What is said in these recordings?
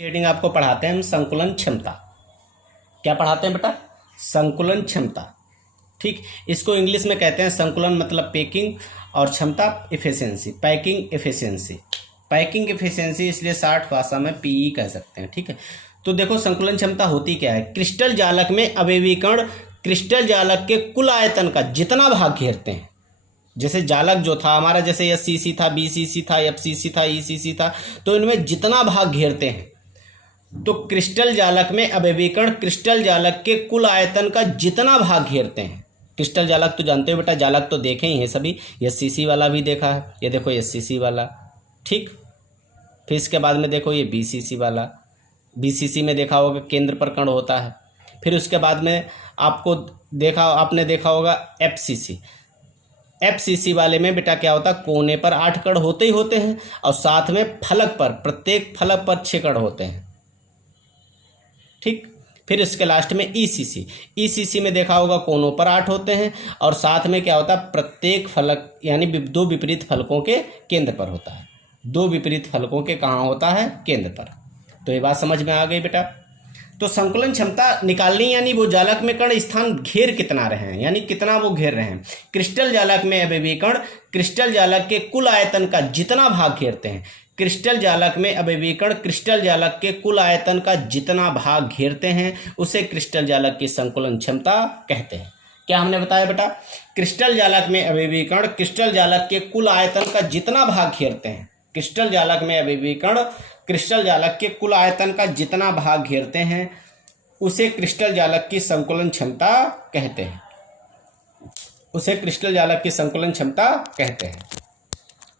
Heading आपको पढ़ाते हैं हम संकुलन क्षमता। क्या पढ़ाते हैं बेटा? संकुलन क्षमता। ठीक, इसको इंग्लिश में कहते हैं संकुलन मतलब पैकिंग और क्षमता efficiency, packing efficiency. Packing efficiency इसलिए शार्ट भाषा में पीई कह सकते हैं। ठीक है, तो देखो संकुलन क्षमता होती क्या है। क्रिस्टल जालक में अवयवीकरण क्रिस्टल जालक के कुल आयतन का जितना भाग घेरते हैं। जैसे जालक जो था हमारा, जैसे एससीसी था, बीसीसी था, एफसीसी था, ईसीसी था, तो इनमें जितना भाग घेरते हैं, तो क्रिस्टल जालक में अवयवीकरण क्रिस्टल जालक के कुल आयतन का जितना भाग घेरते हैं। क्रिस्टल जालक तो जानते हो बेटा, जालक तो देखे ही हैं सभी। एससीसी वाला भी देखा है, ये देखो एससीसी वाला। ठीक, फिर इसके बाद में देखो ये बीसीसी वाला। बीसीसी में देखा होगा केंद्र पर कण होता है। फिर उसके बाद में आपने देखा होगा एफसीसी। एफसीसी वाले में बेटा क्या होता है, कोने पर 8 कण होते ही होते हैं और साथ में फलक पर, प्रत्येक फलक पर 6 कण होते हैं। ठीक, फिर इसके लास्ट में ईसीसी। ईसीसी में देखा होगा कोनों पर 8 होते हैं और साथ में क्या होता है, प्रत्येक फलक यानी 2 विपरीत फलकों के केंद्र पर होता है। 2 विपरीत फलकों के कहाँ होता है, केंद्र पर। तो ये बात समझ में आ गई बेटा। तो संकुलन क्षमता निकालनी यानी वो जालक में कण स्थान घेर कितना रहे हैं, यानी कितना वो घेर रहे हैं। क्रिस्टल जालक में अवयवीकरण क्रिस्टल जालक के कुल आयतन का जितना भाग घेरते हैं। क्रिस्टल जालक में अवयवीकरण क्रिस्टल जालक के कुल आयतन का जितना भाग घेरते हैं उसे क्रिस्टल जालक की संकुलन क्षमता कहते हैं। क्या हमने बताया बेटा? क्रिस्टल जालक में अवयवीकरण क्रिस्टल जालक के कुल आयतन का जितना भाग घेरते हैं। क्रिस्टल जालक में अवयवीकरण क्रिस्टल जालक के कुल आयतन का जितना भाग घेरते हैं उसे क्रिस्टल जालक की संकुलन क्षमता कहते हैं। उसे क्रिस्टल जालक की संकुलन क्षमता कहते हैं।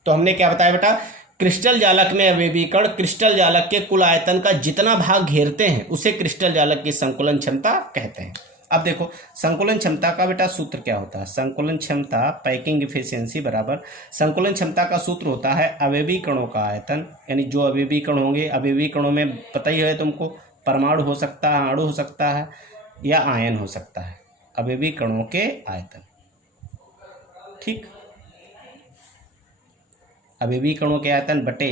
तो हमने क्या बताया बेटा? क्रिस्टल जालक में अवयवीकरण क्रिस्टल जालक के कुल आयतन का जितना भाग घेरते हैं उसे क्रिस्टल जालक की संकुलन क्षमता कहते हैं। अब देखो संकुलन क्षमता का बेटा सूत्र क्या होता है। संकुलन क्षमता पैकिंग एफिशिएंसी बराबर संकुलन क्षमता का सूत्र होता है अवयवी कणों का आयतन, यानी जो अवयवी कण होंगे, अवयवी कणों में पता ही है तुमको, परमाणु हो सकता है, अणु हो सकता है या आयन हो सकता है। अवयवी कणों के आयतन। ठीक, अवयवी कणों के आयतन बटे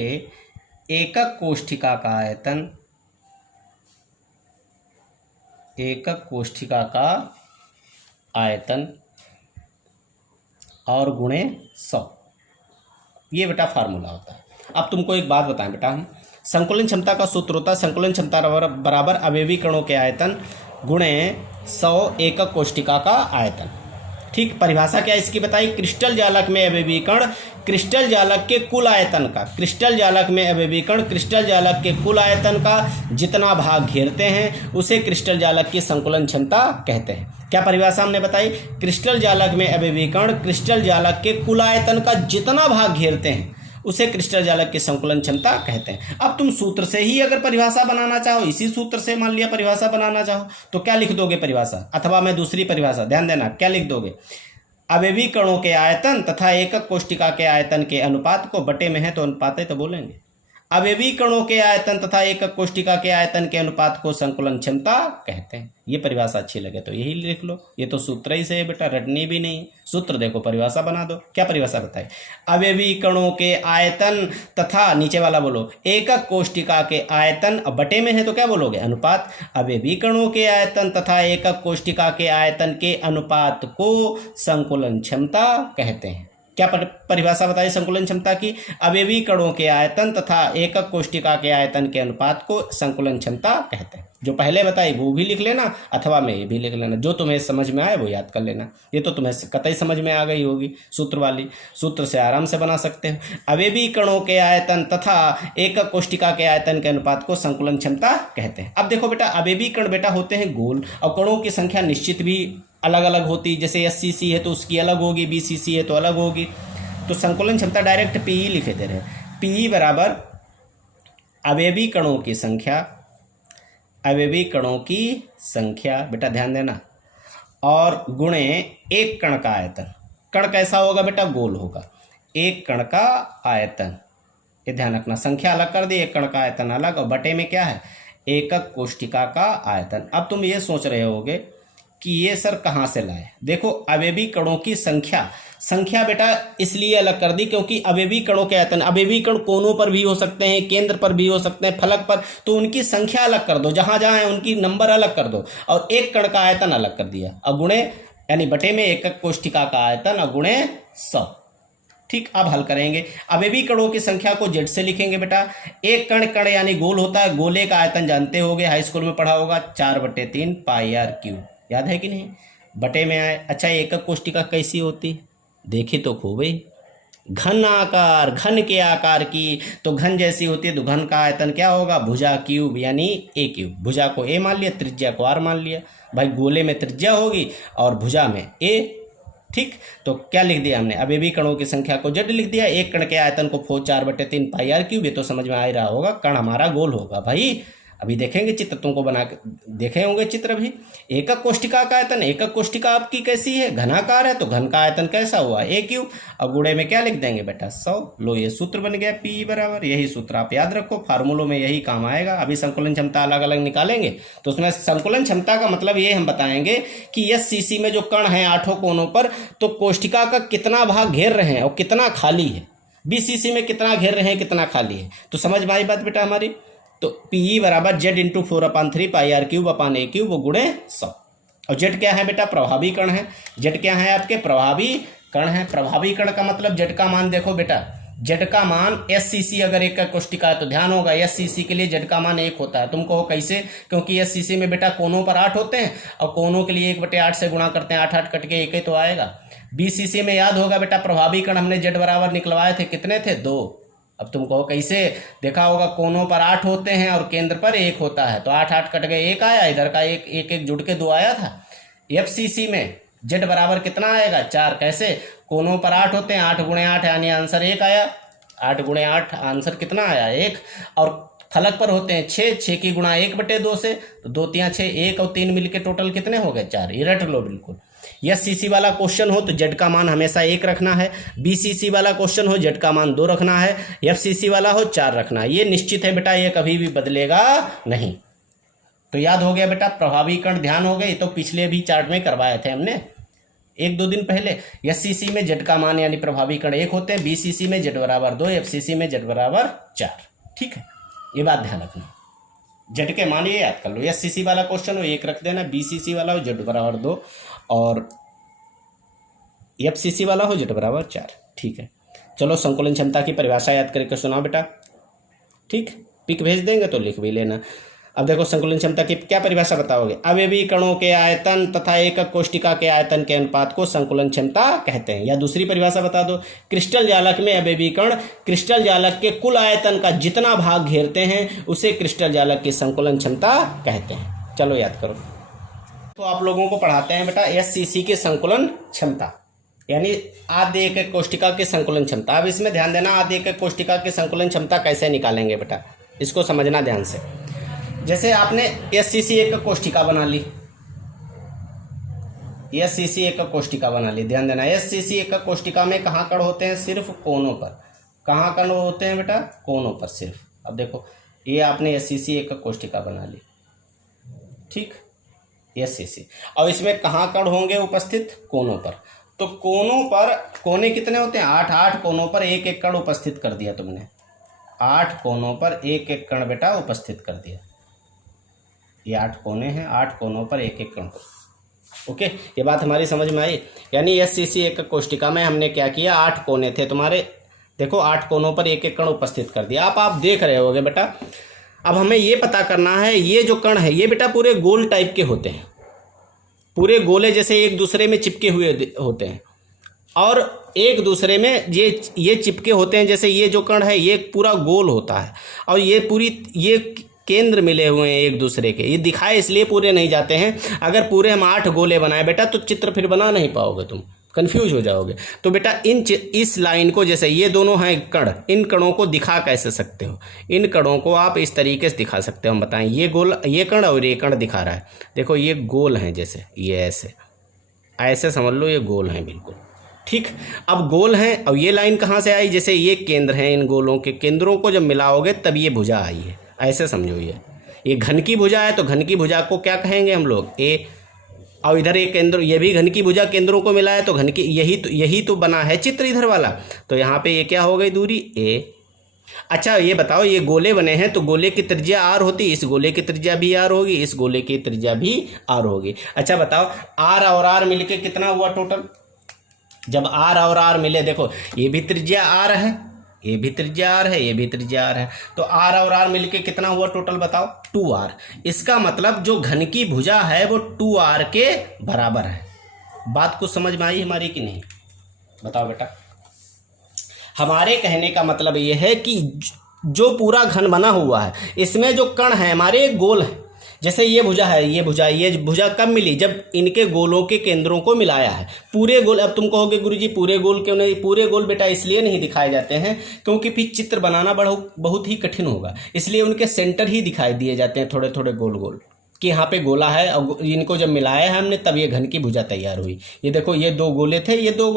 एकक कोष्ठिका का आयतन, एकक कोष्ठिका का आयतन और गुणे 100। ये बेटा फार्मूला होता है। अब तुमको एक बात बताएं बेटा, हम संकुलन क्षमता का सूत्र होता है संकुलन क्षमता बराबर अवयवी कणों के आयतन गुणे 100 एकक कोष्ठिका का आयतन। ठीक, परिभाषा क्या इसकी बताई? क्रिस्टल जालक में अवयवीकरण क्रिस्टल जालक के कुल आयतन का, क्रिस्टल जालक में अवयवीकरण क्रिस्टल जालक के कुल आयतन का जितना भाग घेरते हैं उसे क्रिस्टल जालक की संकुलन क्षमता कहते हैं। क्या परिभाषा हमने बताई? क्रिस्टल जालक में अवयवीकरण क्रिस्टल जालक के कुल आयतन का जितना भाग घेरते हैं उसे क्रिस्टल जालक की संकुलन क्षमता कहते हैं। अब तुम सूत्र से ही अगर परिभाषा बनाना चाहो, इसी सूत्र से मान लिया परिभाषा बनाना चाहो, तो क्या लिख दोगे परिभाषा? अथवा मैं दूसरी परिभाषा, ध्यान देना, क्या लिख दोगे? अवयवी कणों के आयतन तथा एकक कोष्ठिका के आयतन के अनुपात को, बटे में है तो अनुपात है तो बोलेंगे, अवयवी कणों के आयतन तथा एकक कोष्ठिका के आयतन के अनुपात को संकुलन क्षमता कहते हैं। ये परिभाषा अच्छी लगे तो यही लिख लो। ये तो सूत्र ही से है बेटा, रटनी भी नहीं। सूत्र देखो, परिभाषा बना दो। क्या परिभाषा बताए? अवयवी कणों के आयतन तथा, नीचे वाला बोलो, एकक कोष्ठिका के आयतन, अब बटे में है तो क्या बोलोगे? अनुपात। अवयवी कणों के आयतन तथा एकक कोष्ठिका के आयतन के अनुपात को संकुलन क्षमता कहते हैं। क्या परिभाषा बताई संकुलन क्षमता की? अवयवी कणों के आयतन तथा एकक कोष्ठिका के आयतन के अनुपात को संकुलन क्षमता कहते हैं। जो पहले बताई वो भी लिख लेना, अथवा में ये भी लिख लेना, जो तुम्हें समझ में आए वो याद कर लेना। ये तो तुम्हें कतई समझ में आ गई होगी सूत्र वाली, सूत्र से आराम से बना सकते हो। अवयवी कणों के आयतन तथा एकक कोष्ठिका के आयतन के अनुपात को संकुलन क्षमता कहते हैं। अब देखो बेटा, अवयवी कण बेटा होते हैं गोल और कणों की संख्या निश्चित भी अलग अलग होती। जैसे एससीसी है तो उसकी अलग होगी, बीसीसी है तो अलग होगी। तो संकुलन क्षमता डायरेक्ट पीई लिखे दे रहे हैं। पीई बराबर अवयवी कणों की संख्या, अवयवी कणों की संख्या बेटा ध्यान देना, और गुणे एक कण का आयतन। कण कैसा होगा बेटा? गोल होगा। एक कण का आयतन, ये ध्यान रखना, संख्या अलग कर दी, एक कण का आयतन अलग, और बटे में क्या है? एकक कोष्ठिका का आयतन। अब तुम ये सोच रहे होगे कि ये सर कहाँ से लाए। देखो अवयवी कणों की संख्या बेटा इसलिए अलग कर दी क्योंकि अवयवी कणों के आयतन, अवयवी कण कोनों पर भी हो सकते हैं, केंद्र पर भी हो सकते हैं, फलक पर, तो उनकी संख्या अलग कर दो, जहां जहां है उनकी नंबर अलग कर दो और एक कण का आयतन अलग कर दिया, अगुणे यानी बटे में एकक कोष्ठिका का आयतन अगुणे 100। ठीक, अब हल करेंगे। अवयवी कणों की संख्या को जेड से लिखेंगे बेटा। एक कण यानी गोल होता है, गोले का आयतन जानते होगे, हाई स्कूल में पढ़ा होगा, 4/3 पाई आर क्यूब, याद है कि नहीं। बटे में आए। अच्छा, एकक कोष्ठिका कैसी होती है देखी तो खूब ही, घन आकार, घन के आकार की, तो घन जैसी होती है तो घन का आयतन क्या होगा, भुजा क्यूब यानी ए क्यूब। भुजा को ए मान लिया, त्रिज्या को आर मान लिया। भाई गोले में त्रिज्या होगी और भुजा में ए। ठीक, तो क्या लिख दिया हमने, अवयवी कणों की संख्या को जेड लिख दिया, एक कण के आयतन को 4/3 पाई आर क्यूब। ये तो समझ में आ ही रहा होगा, कण हमारा गोल होगा। भाई अभी देखेंगे चित्र, तुमको बना के देखे होंगे चित्र भी। एकक कोष्ठिका का आयतन, एकक कोष्ठिका आपकी कैसी है, घनाकार है, तो घन का आयतन कैसा हुआ, ए क्यूब। अब गुणे में क्या लिख देंगे बेटा, 100। लो ये सूत्र बन गया, पी बराबर, यही सूत्र आप याद रखो, फार्मूलों में यही काम आएगा। अभी संकुलन क्षमता अलग अलग निकालेंगे तो उसमें संकुलन क्षमता का मतलब ये हम बताएंगे कि एस सीसी में जो कण है 8 कोनों पर, तो कोष्ठिका का कितना भाग घेर रहे हैं और कितना खाली है, बीसीसी में कितना घेर रहे हैं कितना खाली है। तो समझ में आई बात बेटा हमारी। तो पी बराबर Z into 4/3 pi R cube upon A cube, वो गुणे 100। और जेड क्या है बेटा, प्रभावी कण है। जेड क्या है आपके, प्रभावी कण है। प्रभावी कण का मतलब जेड का मान देखो बेटा, जेड का मान एस सी सी अगर एकक कोष्ठिका है तो ध्यान होगा एस सी सी के लिए जेड का मान 1 होता है। तुम कहो कैसे, क्योंकि एस सी सी में बेटा कोनों पर 8 होते हैं और कोनों के लिए 1/8 से गुणा करते हैं, 8 कट के 1 ही तो आएगा। बी सी सी में याद होगा बेटा, प्रभावी कण हमने जेड बराबर निकलवाए थे, कितने थे, 2। अब तुम कहो कैसे, देखा होगा कोनों पर 8 होते हैं और केंद्र पर 1 होता है, तो 8 कट गए 1 आया, इधर का 1 जुड़ के 2 आया था। एफ सी सी में जेड बराबर कितना आएगा, 4। कैसे, कोनों पर 8 होते हैं, 8 गुणे 8 यानी आंसर 1 आया, 8 गुणे 8 आंसर कितना आया, 1। और फलक पर होते हैं 6 की गुणा 1/2 से, तो 2 3 6, 1 और 3 मिलके टोटल कितने हो गए, 4। ये रट लो बिल्कुल। एस सी सी वाला क्वेश्चन हो तो जेड का मान हमेशा 1 रखना है, बी सी सी वाला क्वेश्चन हो जेड का मान 2 रखना है, एफ सी सी वाला हो 4 रखना है। ये निश्चित है बेटा, ये कभी भी बदलेगा नहीं। तो याद हो गया बेटा, प्रभावी कण ध्यान हो गए, तो पिछले भी चार्ट में करवाए थे हमने 1-2 दिन पहले। एस सी सी में जेड का मान यानी प्रभावी कण 1 होते हैं, बी सी सी में जेड बराबर 2, एफ सी सी में जेड बराबर 4। ठीक है, ये बात ध्यान रखना, जेड के मान ये याद कर लो। एस सी सी वाला क्वेश्चन हो 1 रख देना, बी सी सी वाला हो जेड बराबर 2 और एफ सी सी वाला हो जेड बराबर 4। ठीक है, चलो संकुलन क्षमता की परिभाषा याद करके सुनाओ बेटा। ठीक, पिक भेज देंगे तो लिख भी लेना। अब देखो संकुलन क्षमता की क्या परिभाषा बताओगे, अवयवी कणों के आयतन तथा एकक कोष्ठिका के आयतन के अनुपात को संकुलन क्षमता कहते हैं। या दूसरी परिभाषा बता दो, क्रिस्टल जालक में अवयवी कण क्रिस्टल जालक के कुल आयतन का जितना भाग घेरते हैं उसे क्रिस्टल जालक की संकुलन क्षमता कहते हैं। चलो याद करो। तो आप लोगों को पढ़ाते हैं बेटा एस सी सी की संकुलन क्षमता यानी आद्य एकक कोष्ठिका की संकुलन क्षमता। अब इसमें ध्यान देना, आद्य एकक कोष्ठिका की संकुलन क्षमता कैसे निकालेंगे बेटा, इसको समझना ध्यान से। जैसे आपने एस सी सी एकक कोष्ठिका बना ली, एस सी सी एकक कोष्ठिका बना ली, ध्यान देना। एस सी सी एकक कोष्ठिका में कहाँ कण होते हैं, सिर्फ कोनों पर। कहाँ कण होते हैं बेटा, कोनों पर सिर्फ। अब देखो ये आपने एस सी सी एकक कोष्ठिका बना ली, ठीक, एस सी सी। और इसमें कहाँ कण होंगे उपस्थित, कोनों पर। तो कोनों पर, कोने कितने होते हैं, 8 कोनों पर 1 कण उपस्थित कर दिया तुमने, 8 कोनों पर 1 कण बेटा उपस्थित कर दिया। ये 8 कोने हैं, 8 कोनों पर 1 कण। ओके, ये बात हमारी समझ में आई। यानी एस सी सी एकक कोष्ठिका में हमने क्या किया, 8 कोने थे तुम्हारे, देखो 8 कोनों पर 1 कण उपस्थित कर दिया। आप देख रहे होगे बेटा। अब हमें ये पता करना है, ये जो कण है ये बेटा पूरे गोल टाइप के होते हैं, पूरे गोले जैसे एक दूसरे में चिपके हुए होते हैं, और एक दूसरे में ये चिपके होते हैं। जैसे ये जो कण है ये पूरा गोल होता है और ये केंद्र मिले हुए हैं एक दूसरे के। ये दिखाए इसलिए पूरे नहीं जाते हैं, अगर पूरे हम 8 गोले बनाए बेटा तो चित्र फिर बना नहीं पाओगे, तुम कंफ्यूज हो जाओगे। तो बेटा इस लाइन को, जैसे ये दोनों हैं कण, इन कणों को दिखा कैसे सकते हो, इन कणों को आप इस तरीके से दिखा सकते हो। हम बताएं, ये गोल, ये कण और ये कण दिखा रहा है, देखो ये गोल हैं, जैसे ये ऐसे समझ लो, ये गोल हैं बिल्कुल, ठीक। अब गोल हैं और ये लाइन कहाँ से आई, जैसे ये केंद्र हैं, इन गोलों के केंद्रों को जब मिलाओगे तब ये भुजा आई है, ऐसे समझो। ये घन की भुजा है तो घन की भुजा को क्या कहेंगे हम लोग, ए और इधर एक केंद्र, ये भी घन की भुजा केंद्रों को मिला है, तो घन की यही तो बना है चित्र इधर वाला। तो यहाँ पे ये क्या हो गई दूरी ए। अच्छा ये बताओ, ये गोले बने हैं तो गोले की त्रिज्या आर होती है, इस गोले की त्रिज्या भी आर होगी, इस गोले की त्रिज्या भी आर होगी। अच्छा बताओ आर और आर मिलके कितना हुआ टोटल? जब आर और आर मिले, देखो ये भी त्रिज्या आर है, ये भी त्रिज्या आर है, ये भी त्रिज्या आर है, तो आर और आर मिलके कितना हुआ टोटल बताओ? 2r। इसका मतलब जो घन की भुजा है वो 2r के बराबर है। बात कुछ समझ में आई हमारी कि नहीं? बताओ बेटा। हमारे कहने का मतलब ये है कि जो पूरा घन बना हुआ है इसमें जो कण है हमारे गोल है। जैसे ये भुजा है, ये भुजा कब मिली? जब इनके गोलों के केंद्रों को मिलाया है। पूरे गोल, अब तुम कहोगे गुरुजी पूरे गोल क्यों नहीं? पूरे गोल बेटा इसलिए नहीं दिखाए जाते हैं क्योंकि फिर चित्र बनाना बहुत ही कठिन होगा, इसलिए उनके सेंटर ही दिखाई दिए जाते हैं थोड़े थोड़े गोल गोल, कि यहाँ पे गोला है और इनको जब मिलाया है हमने तब ये घन की भुजा तैयार हुई। ये देखो ये दो गोले थे, ये दो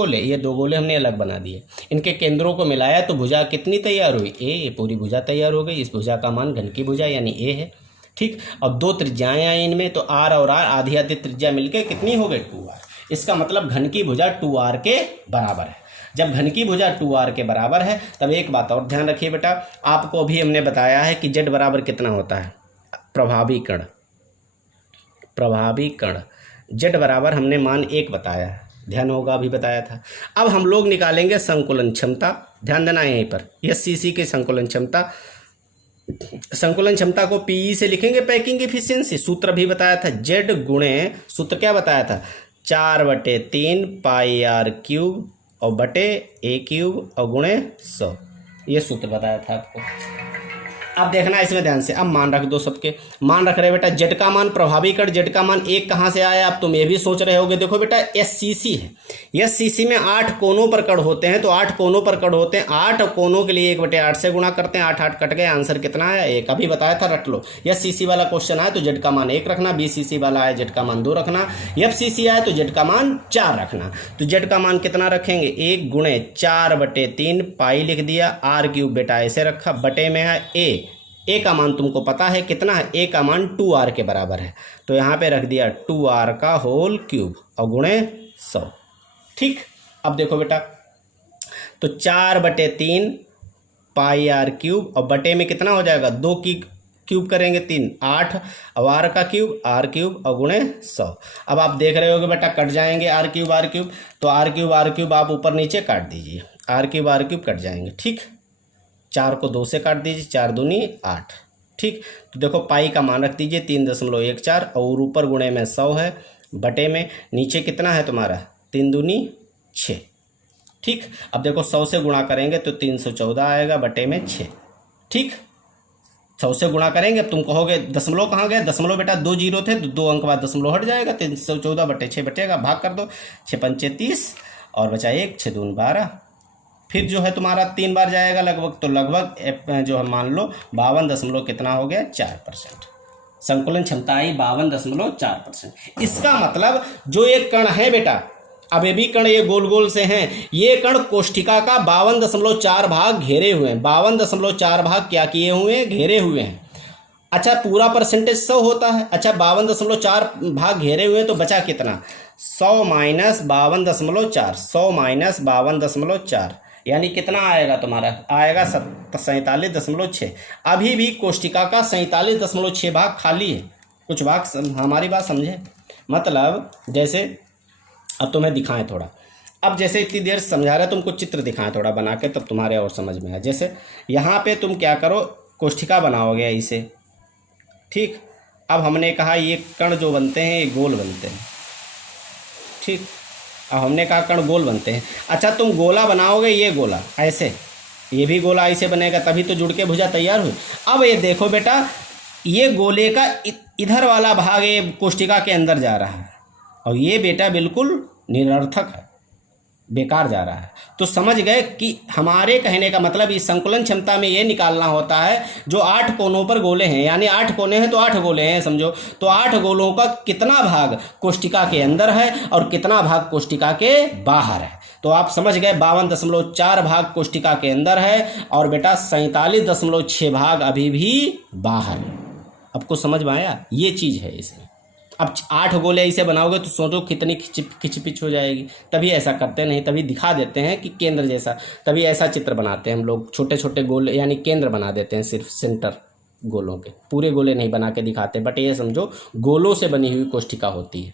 गोले हमने अलग बना दिए, इनके केंद्रों को मिलाया तो भुजा कितनी तैयार हुई? ए। ये पूरी भुजा तैयार हो गई। इस भुजा का मान घन की भुजा यानी ए है। ठीक। अब दो त्रिज्याएं आई इनमें, तो आर और आर आधी आधी त्रिज्या मिलके कितनी हो गई? 2r। इसका मतलब घन की भुजा 2r के बराबर है। जब घन की भुजा 2r के बराबर है तब एक बात और ध्यान रखिए बेटा, आपको अभी हमने बताया है कि z बराबर कितना होता है? प्रभावी कण z बराबर हमने मान 1 बताया है, ध्यान होगा अभी बताया था। अब हम लोग निकालेंगे संकुलन क्षमता, ध्यान देना यहीं पर, SCC की संकुलन क्षमता को PE से लिखेंगे, पैकिंग एफिशिएंसी। सूत्र भी बताया था, Z गुणे, सूत्र क्या बताया था? 4/3 पाई r क्यूब और बटे a क्यूब और गुणे 100, ये सूत्र बताया था आपको। अब देखना इसमें ध्यान से, अब मान रख दो सबके, मान रख रहे बेटा z का मान, प्रभावी कण z का मान 1 कहाँ से आया? अब तुम ये भी सोच रहे होगे, देखो बेटा SCC है, SCC में 8 कोनों पर कण होते हैं, तो 8 कोनों पर कण होते हैं, 8 कोनों के लिए 1/8 से गुणा करते हैं, 8 8 कट गए, आंसर कितना आया? 1। अभी बताया था, रट लो। SCC वाला क्वेश्चन आया तो z का मान 1 रखना, BCC वाला आया z का मान 2 रखना, FCC आया तो z का मान 4 रखना। तो z का मान कितना रखेंगे? 1 गुणे 4/3 पाई लिख दिया, r क्यूब बेटा ऐसे रखा, बटे में है a का मान तुमको पता है कितना है? a का मान 2r के बराबर है, तो यहाँ पे रख दिया 2r का होल क्यूब और गुणे 100। ठीक। अब देखो बेटा, तो 4/3 पाई r क्यूब और बटे में कितना हो जाएगा? 2 की क्यूब करेंगे 3, 8 और r का क्यूब और गुणे 100। अब आप देख रहे होगे बेटा कट जाएंगे r क्यूब, तो r क्यूब आप ऊपर नीचे काट दीजिए, r क्यूब कट जाएंगे। ठीक। 4 को 2 से काट दीजिए, 4 दूनी 8। ठीक। तो देखो पाई का मान रख दीजिए 3.14 और ऊपर गुणे में 100 है, बटे में नीचे कितना है तुम्हारा? 3 दूनी 6। ठीक। अब देखो 100 से गुणा करेंगे तो 314 आएगा, बटे में 6। ठीक। 100 से गुणा करेंगे, अब तुम कहोगे दशमलव कहाँ गए? दशमलव बेटा 2 जीरो थे तो 2 अंक बाद दशमलव हट जाएगा, 314 बटे 6 बटेगा, भाग कर दो, 6 पंचे 30 और बचा 1, 6 दून 12। फिर जो है तुम्हारा 3 बार जाएगा लगभग, तो लगभग जो है मान लो 52 कितना हो गया? 4%। संकुलन क्षमता आई 52.4%। इसका मतलब जो एक कण है बेटा, अब ये भी कण ये गोल गोल से हैं, ये कण कोष्ठिका का 52.4 भाग घेरे हुए हैं। 52.4 भाग क्या किए हुए हैं? घेरे हुए हैं। अच्छा पूरा परसेंटेज 100 होता है। अच्छा 52.4 भाग घेरे हुए हैं तो बचा कितना? 100 माइनस 52.4, 100 माइनस 52.4 यानी कितना आएगा तुम्हारा? आएगा 47.6। अभी भी कोष्ठिका का 47.6 भाग खाली है। कुछ भाग हमारी बात समझे, मतलब जैसे अब तुम्हें दिखाएं थोड़ा, अब जैसे इतनी देर समझा रहे तुमको चित्र दिखाएं थोड़ा बना के, तब तुम्हारे और समझ में आए। जैसे यहाँ पे तुम क्या करो, कोष्ठिका बनाओगे इसे। ठीक। अब हमने कहा ये कण जो बनते हैं ये गोल बनते हैं। ठीक। अब हमने कहा कण गोल बनते हैं। अच्छा तुम गोला बनाओगे, ये गोला ऐसे, ये भी गोला ऐसे बनेगा, तभी तो जुड़ के भुजा तैयार हुई। अब ये देखो बेटा, ये गोले का इधर वाला भाग ये कोष्ठिका के अंदर जा रहा है और ये बेटा बिल्कुल निरर्थक है, बेकार जा रहा है। तो समझ गए कि हमारे कहने का मतलब इस संकुलन क्षमता में ये निकालना होता है, जो 8 कोनों पर गोले हैं, यानी 8 कोने हैं तो 8 गोले हैं समझो, तो 8 गोलों का कितना भाग कोष्ठिका के अंदर है और कितना भाग कोष्ठिका के बाहर है। तो आप समझ गए 52.4 भाग कोष्ठिका के अंदर है और बेटा 47.6 भाग अभी भी बाहर है। आपको समझ में आया? ये चीज़ है इसमें। अब 8 गोले ऐसे बनाओगे तो सोचो कितनी खिचपिच हो जाएगी। तभी ऐसा करते नहीं, तभी दिखा देते हैं कि केंद्र जैसा, तभी ऐसा चित्र बनाते हैं हम लोग, छोटे छोटे गोले यानी केंद्र बना देते हैं, सिर्फ सेंटर गोलों के, पूरे गोले नहीं बना के दिखाते। बट ये समझो गोलों से बनी हुई कोष्ठिका होती है।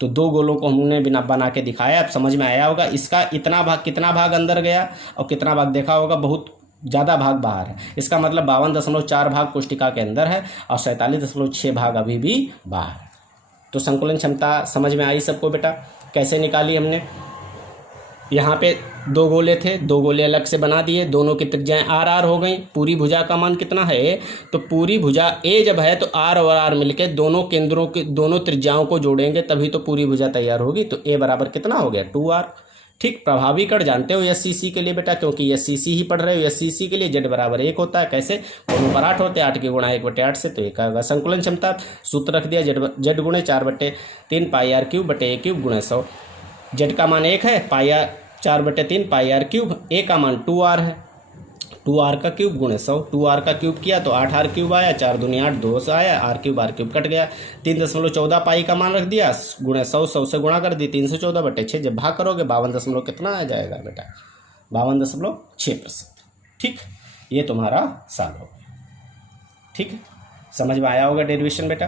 तो 2 गोलों को हमने बिना बना के दिखाया, अब समझ में आया होगा इसका इतना भाग, कितना भाग अंदर गया और कितना भाग देखा होगा, बहुत ज़्यादा भाग बाहर है। इसका मतलब 52.4 भाग कोष्ठिका के अंदर है और 47.6 भाग अभी भी बाहर है। तो संकुलन क्षमता समझ में आई सबको बेटा? कैसे निकाली हमने? यहाँ पे 2 गोले थे, 2 गोले अलग से बना दिए, दोनों की त्रिज्याएं आर आर हो गई। पूरी भुजा का मान कितना है? तो पूरी भुजा ए जब है तो आर और आर मिलके दोनों केंद्रों के दोनों त्रिज्याओं को जोड़ेंगे तभी तो पूरी भुजा तैयार होगी। तो ए बराबर कितना हो गया? 2r। ठीक, प्रभावी कण जानते हो SCC के लिए बेटा, क्योंकि SCC ही पढ़ रहे हो। SCC के लिए z बराबर 1 होता है। कैसे? दोनों पर 8 होते हैं, 8 के गुणा 1/8 से, तो 1 आएगा। संकुलन क्षमता सूत्र रख दिया, z गुणे 4/3 पाई आर क्यूब बटे ए क्यूब गुणे 100। z का मान 1 है, पाई आर 4/3 पाई आर क्यूब, ए का मान 2r है, 2r का क्यूब गुणे 100। 2r का क्यूब किया तो 8r क्यूब आया, 4 दूनी 8, 2 से आया, r क्यूब कट गया। 3.14 पाई का मान रख दिया गुणे 100, 100 से गुणा कर दी, 314/6। जब भाग करोगे 52 कितना आ जाएगा बेटा? 52.6%। ठीक, ये तुम्हारा सॉल्व हो गया। ठीक है, समझ में आया होगा डेरिवेशन बेटा?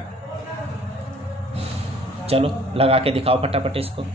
चलो लगा के दिखाओ फटाफट इसको।